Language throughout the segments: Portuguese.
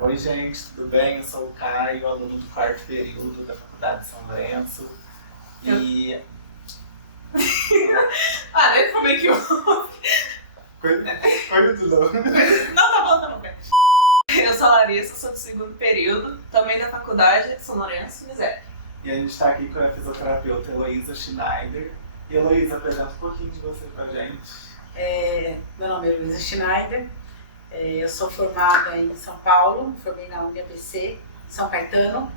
Oi gente, tudo bem? Eu sou o Caio, aluno do quarto período da Faculdade de São Lourenço. E... nem como é que eu... Coisa do novo. Não, tá bom, cara. Eu sou a Larissa, sou do segundo período, também da Faculdade de São Lourenço, Misé. E a gente tá aqui com a fisioterapeuta Heloísa Schneider. E Heloísa, apresenta um pouquinho de você pra gente. Meu nome é Heloísa Schneider, eu sou formada em São Paulo, formei na UniABC, São Caetano,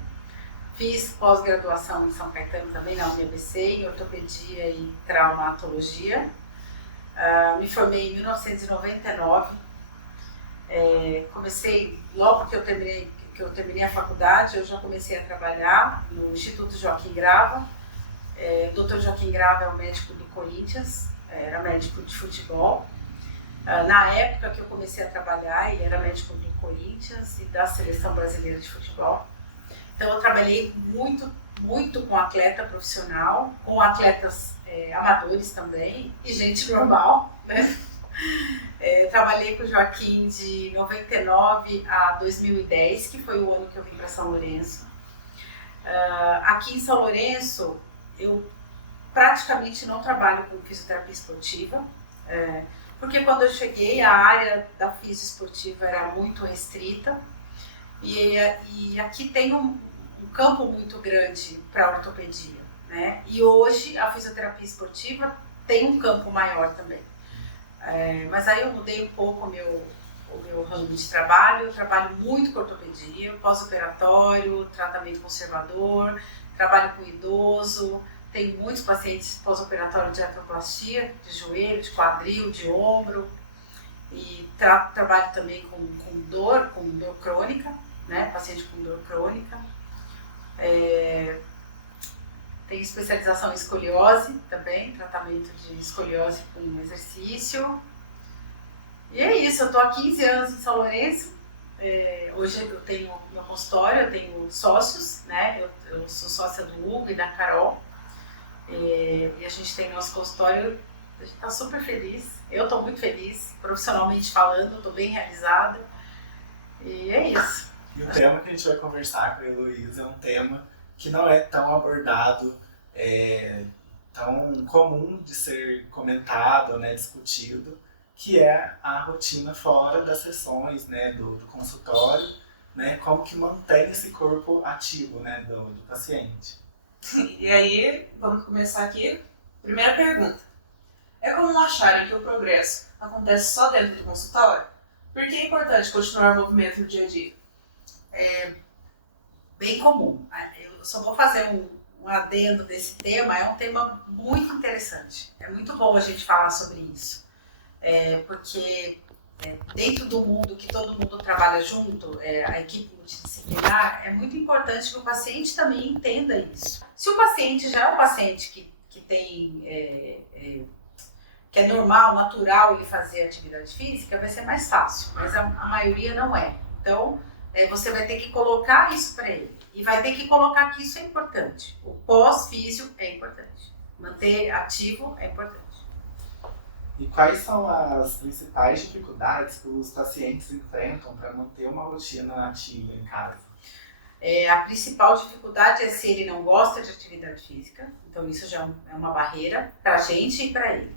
fiz pós-graduação em São Caetano também na UniABC, em ortopedia e traumatologia, me formei em 1999, comecei, logo que eu terminei a faculdade, eu já comecei a trabalhar no Instituto Joaquim Grava. O Dr. Joaquim Grava é o médico do Corinthians, era médico de futebol. Na época que eu comecei a trabalhar, ele era médico do Corinthians e da Seleção Brasileira de Futebol. Então eu trabalhei muito com atleta profissional, com atletas amadores também e gente normal, né? Trabalhei com o Joaquim de 99 a 2010, que foi o ano que eu vim para São Lourenço. Aqui em São Lourenço, eu praticamente não trabalho com fisioterapia esportiva, porque quando eu cheguei a área da fisioesportiva era muito restrita e aqui tem um campo muito grande para ortopedia, né? E hoje a fisioterapia esportiva tem um campo maior também. Mas aí eu mudei um pouco o meu ramo de trabalho, eu trabalho muito com ortopedia, pós-operatório, tratamento conservador, trabalho com idoso. Tenho muitos pacientes pós-operatório de artroplastia, de joelho, de quadril, de ombro. E trabalho também com dor crônica, né? Paciente com dor crônica. Tenho especialização em escoliose também, tratamento de escoliose com exercício. E é isso, eu estou há 15 anos em São Lourenço. Hoje eu tenho meu consultório, eu tenho sócios, né? Eu sou sócia do Hugo e da Carol. E a gente tem nosso consultório, a gente está super feliz, eu estou muito feliz, profissionalmente falando, estou bem realizada, e é isso. E o tema que a gente vai conversar com a Heloísa é um tema que não é tão abordado, tão comum de ser comentado, né, discutido, que é a rotina fora das sessões, né, do consultório, né, como que mantém esse corpo ativo, né, do paciente. E aí, vamos começar aqui. Primeira pergunta. É comum acharem que o progresso acontece só dentro do consultório? Por que é importante continuar o movimento no dia a dia? É bem comum. Eu só vou fazer um adendo desse tema, é um tema muito interessante. É muito bom a gente falar sobre isso. Porque dentro do mundo que todo mundo trabalha junto, a equipe multidisciplinar, é muito importante que o paciente também entenda isso. Se o paciente já é um paciente que tem, que é normal, natural ele fazer atividade física, vai ser mais fácil, mas a maioria não é. Então, você vai ter que colocar isso para ele e vai ter que colocar que isso é importante. O pós-físio é importante, manter ativo é importante. E quais são as principais dificuldades que os pacientes enfrentam para manter uma rotina ativa em casa? A principal dificuldade é se ele não gosta de atividade física, então isso já é uma barreira para a gente e para ele.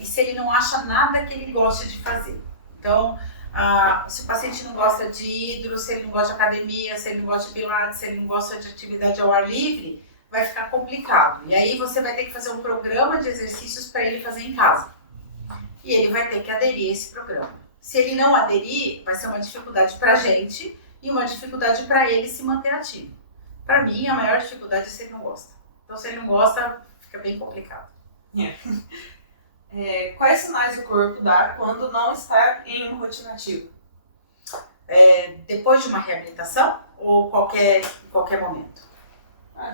E se ele não acha nada que ele goste de fazer. Então, se o paciente não gosta de hidro, se ele não gosta de academia, se ele não gosta de pilates, se ele não gosta de atividade ao ar livre, vai ficar complicado. E aí você vai ter que fazer um programa de exercícios para ele fazer em casa. E ele vai ter que aderir a esse programa. Se ele não aderir, vai ser uma dificuldade para a gente e uma dificuldade para ele se manter ativo. Para mim, a maior dificuldade é se ele não gosta. Então, se ele não gosta, fica bem complicado. Quais sinais o corpo dá quando não está em uma rotina ativa? Depois de uma reabilitação ou em qualquer momento?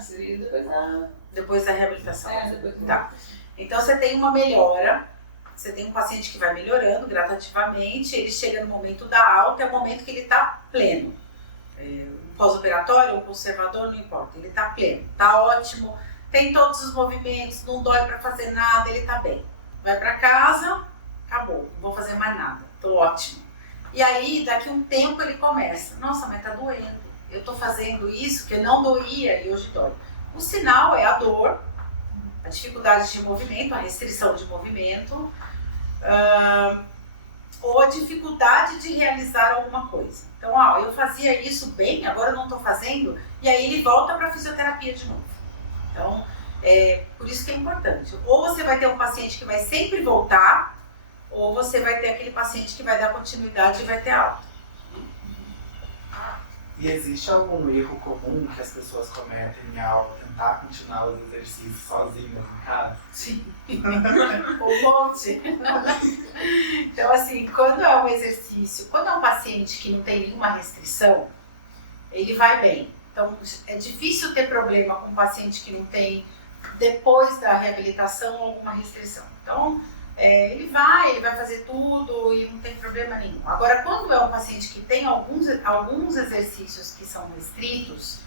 Seria depois da reabilitação. Depois da Tá. Então você tem uma melhora, você tem um paciente que vai melhorando gradativamente, ele chega no momento da alta, é o momento que ele está pleno. Pós-operatório ou conservador, não importa, ele está pleno, está ótimo, tem todos os movimentos, não dói para fazer nada, ele está bem. Vai para casa, acabou, não vou fazer mais nada, estou ótimo. E aí, daqui um tempo ele começa, nossa, mas tá doendo. Eu tô fazendo isso que não doía e hoje dói. O sinal é a dor, a dificuldade de movimento, a restrição de movimento, ou a dificuldade de realizar alguma coisa. Então, eu fazia isso bem, agora eu não estou fazendo, e aí ele volta para a fisioterapia de novo. Então, por isso que é importante. Ou você vai ter um paciente que vai sempre voltar, ou você vai ter aquele paciente que vai dar continuidade e vai ter alta. E existe algum erro comum que as pessoas cometem ao tentar continuar os exercícios sozinhas em casa? Sim. Um monte. Então, assim, quando é um exercício, quando é um paciente que não tem nenhuma restrição, ele vai bem. Então, é difícil ter problema com um paciente que não tem, depois da reabilitação, alguma restrição. Então, ele vai fazer tudo e não tem problema nenhum. Agora, quando é um paciente que tem alguns exercícios que são restritos,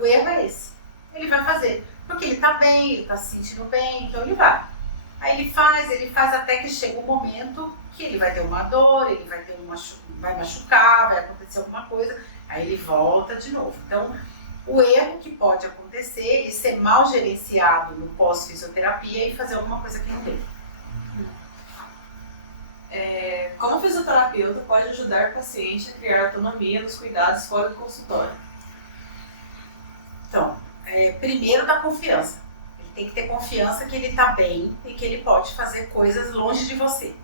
o erro é esse. Ele vai fazer, porque ele está bem, ele está se sentindo bem, então ele vai. Aí ele faz até que chega um momento que ele vai ter uma dor, ele vai machucar, vai acontecer alguma coisa, aí ele volta de novo. Então, o erro que pode acontecer é ser mal gerenciado no pós-fisioterapia e fazer alguma coisa que não deve. Como o fisioterapeuta pode ajudar o paciente a criar autonomia nos cuidados fora do consultório? Então, primeiro da confiança. Ele tem que ter confiança que ele está bem e que ele pode fazer coisas longe de você.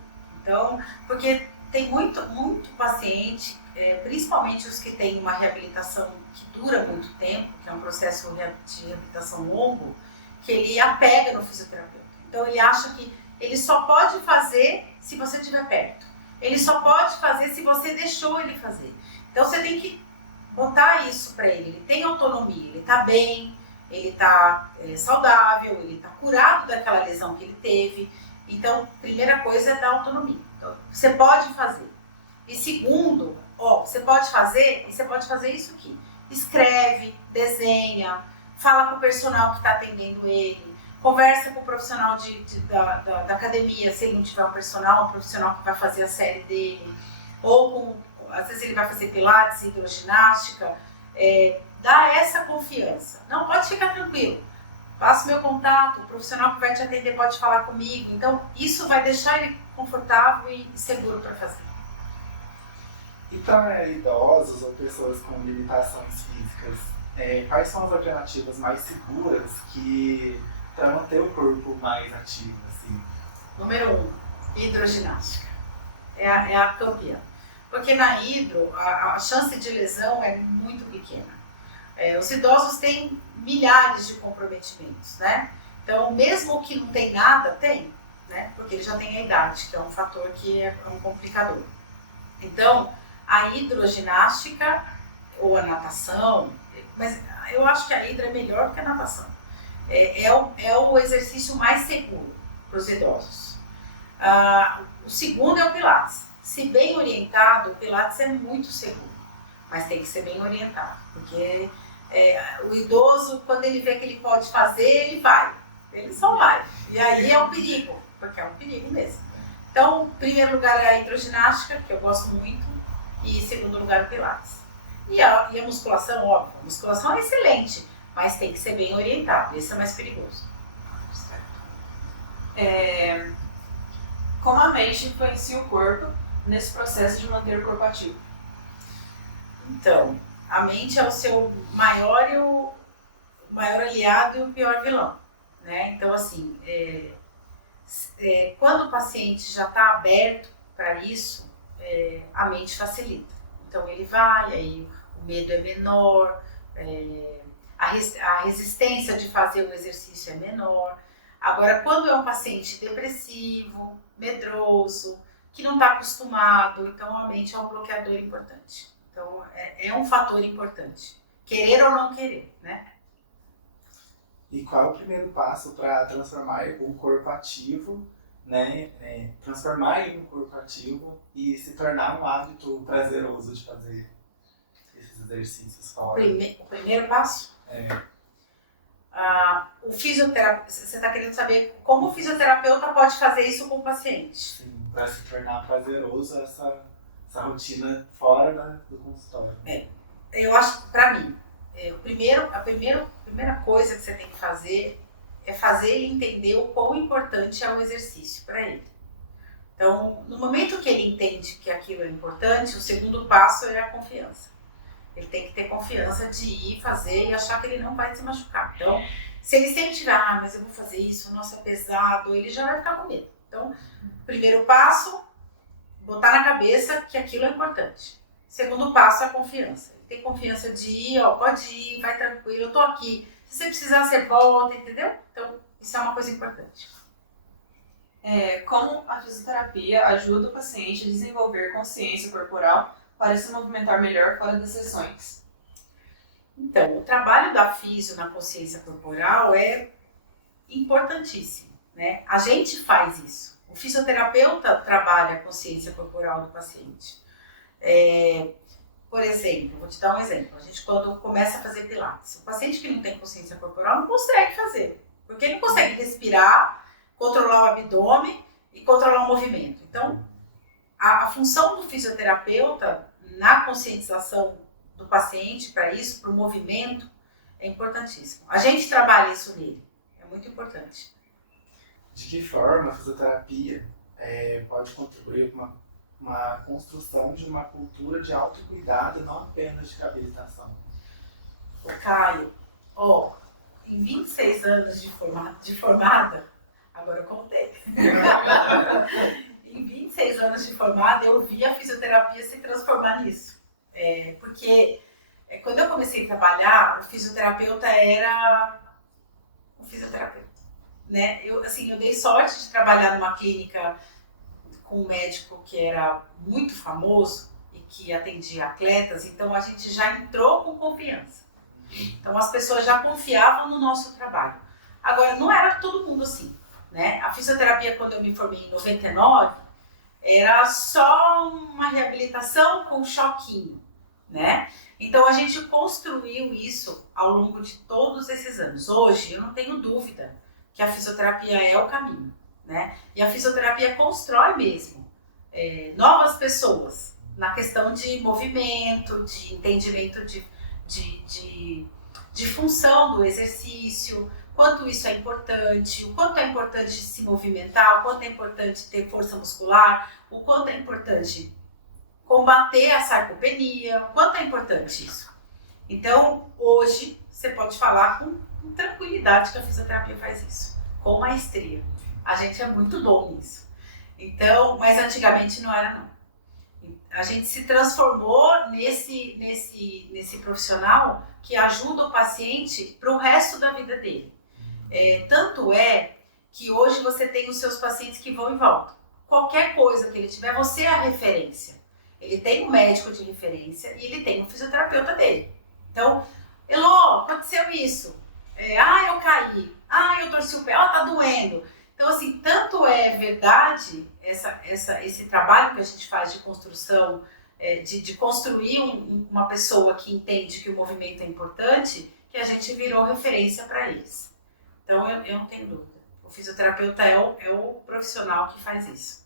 Então, porque tem muito paciente, principalmente os que têm uma reabilitação que dura muito tempo, que é um processo de reabilitação longo, que ele apega no fisioterapeuta. Então ele acha que ele só pode fazer se você estiver perto. Ele só pode fazer se você deixou ele fazer. Então você tem que botar isso para ele. Ele tem autonomia, ele está bem, ele está saudável, ele está curado daquela lesão que ele teve. Então, primeira coisa é dar autonomia. Então, você pode fazer. E segundo, você pode fazer, e você pode fazer isso aqui. Escreve, desenha, fala com o personal que está atendendo ele, conversa com o profissional da academia, se ele não tiver um profissional que vai fazer a série dele, ou às vezes ele vai fazer pilates, hidroginástica, dá essa confiança. Não, pode ficar tranquilo. Passa o meu contato, o profissional que vai te atender pode falar comigo. Então, isso vai deixar ele confortável e seguro para fazer. E para idosos ou pessoas com limitações físicas, quais são as alternativas mais seguras para manter o corpo mais ativo? Assim? Número 1, hidroginástica. É a campeã. Porque na hidro, a chance de lesão é muito pequena. Os idosos têm milhares de comprometimentos, né? Então, mesmo que não tem nada, tem, né? Porque ele já tem a idade, que é um fator que é um complicador. Então, a hidroginástica ou a natação, mas eu acho que a hidro é melhor do que a natação. É o exercício mais seguro para os idosos. O segundo é o pilates. Se bem orientado, o pilates é muito seguro, mas tem que ser bem orientado, porque o idoso, quando ele vê que ele pode fazer, ele só vai. E aí é um perigo, porque é um perigo mesmo. Então, em primeiro lugar é a hidroginástica, que eu gosto muito, e em segundo lugar o pilates. E a musculação, óbvio, a musculação é excelente, mas tem que ser bem orientado, esse é mais perigoso. Como a mente influencia o corpo nesse processo de manter o corpo ativo? Então, a mente é o seu maior aliado e o pior vilão, né? Então, assim, quando o paciente já está aberto para isso, a mente facilita. Então, ele vai, aí o medo é menor, a resistência de fazer o exercício é menor. Agora, quando é um paciente depressivo, medroso, que não está acostumado, então a mente é um bloqueador importante. Então, é um fator importante. Querer ou não querer, né? E qual é o primeiro passo para transformar o corpo ativo, né? Transformar em um corpo ativo e se tornar um hábito prazeroso de fazer esses exercícios fora? O primeiro passo? O fisioterapeuta, você está querendo saber como o fisioterapeuta pode fazer isso com o paciente? Sim, para se tornar prazeroso essa rotina fora do consultório. Eu acho que, para mim, a primeira coisa que você tem que fazer é fazer ele entender o quão importante é o exercício para ele. Então, no momento que ele entende que aquilo é importante, o segundo passo é a confiança. Ele tem que ter confiança de ir fazer e achar que ele não vai se machucar. Então, se ele sempre tiver, mas eu vou fazer isso, nossa, é pesado, ele já vai ficar com medo. Então, primeiro passo, botar na cabeça que aquilo é importante. Segundo passo é a confiança. Ele tem confiança de ir, pode ir, vai tranquilo, eu tô aqui. Se você precisar, você volta, entendeu? Então, isso é uma coisa importante. Como a fisioterapia ajuda o paciente a desenvolver consciência corporal para se movimentar melhor fora das sessões? Então, o trabalho da fisio na consciência corporal é importantíssimo, né? A gente faz isso. O fisioterapeuta trabalha a consciência corporal do paciente. Por exemplo, vou te dar um exemplo. A gente, quando começa a fazer pilates, o paciente que não tem consciência corporal não consegue fazer, porque ele não consegue respirar, controlar o abdômen e controlar o movimento. Então, a função do fisioterapeuta na conscientização do paciente para isso, para o movimento, é importantíssimo. A gente trabalha isso nele, é muito importante. De que forma a fisioterapia pode contribuir com uma construção de uma cultura de autocuidado, não apenas de reabilitação? Caio, em 26 anos de formada, agora eu contei. Em 26 anos de formada, eu vi a fisioterapia se transformar nisso. Porque quando eu comecei a trabalhar, o fisioterapeuta era o fisioterapeuta. Né? Eu dei sorte de trabalhar numa clínica com um médico que era muito famoso e que atendia atletas, então a gente já entrou com confiança. Então as pessoas já confiavam no nosso trabalho. Agora, não era todo mundo assim, né? A fisioterapia, quando eu me formei em 99, era só uma reabilitação com choquinho, né? Então a gente construiu isso ao longo de todos esses anos. Hoje, eu não tenho dúvida que a fisioterapia é o caminho, né? E a fisioterapia constrói mesmo novas pessoas na questão de movimento, de entendimento de função do exercício, quanto isso é importante, o quanto é importante se movimentar, o quanto é importante ter força muscular, o quanto é importante combater a sarcopenia, o quanto é importante isso. Então, hoje, você pode falar com tranquilidade que a fisioterapia faz isso, com maestria. A gente é muito bom nisso. Então, mas antigamente não era, não. A gente se transformou nesse profissional que ajuda o paciente para o resto da vida dele. Tanto é que hoje você tem os seus pacientes que vão e voltam. Qualquer coisa que ele tiver, você é a referência. Ele tem um médico de referência e ele tem um fisioterapeuta dele. Então, Elô, aconteceu isso. Eu caí. Eu torci o pé. Tá doendo. Então, assim, tanto é verdade esse trabalho que a gente faz de construção, de construir uma pessoa que entende que o movimento é importante, que a gente virou referência para eles. Então, eu não tenho dúvida. O fisioterapeuta é o profissional que faz isso.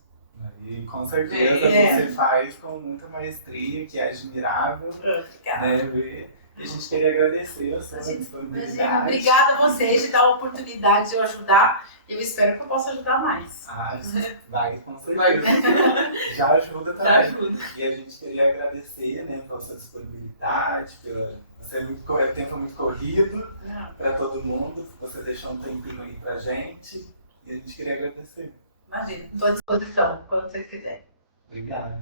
E com certeza você faz com muita maestria, que é admirável. Obrigada. E a gente queria agradecer a sua disponibilidade. Obrigada a vocês de dar a oportunidade de eu ajudar. Eu espero que eu possa ajudar mais. Vai, com certeza. Já ajuda também. Já ajuda. E a gente queria agradecer, né, pela sua disponibilidade, o tempo muito corrido para todo mundo. Você deixou um tempinho aí pra gente. E a gente queria agradecer. Imagina, estou à disposição quando vocês quiserem. Obrigado.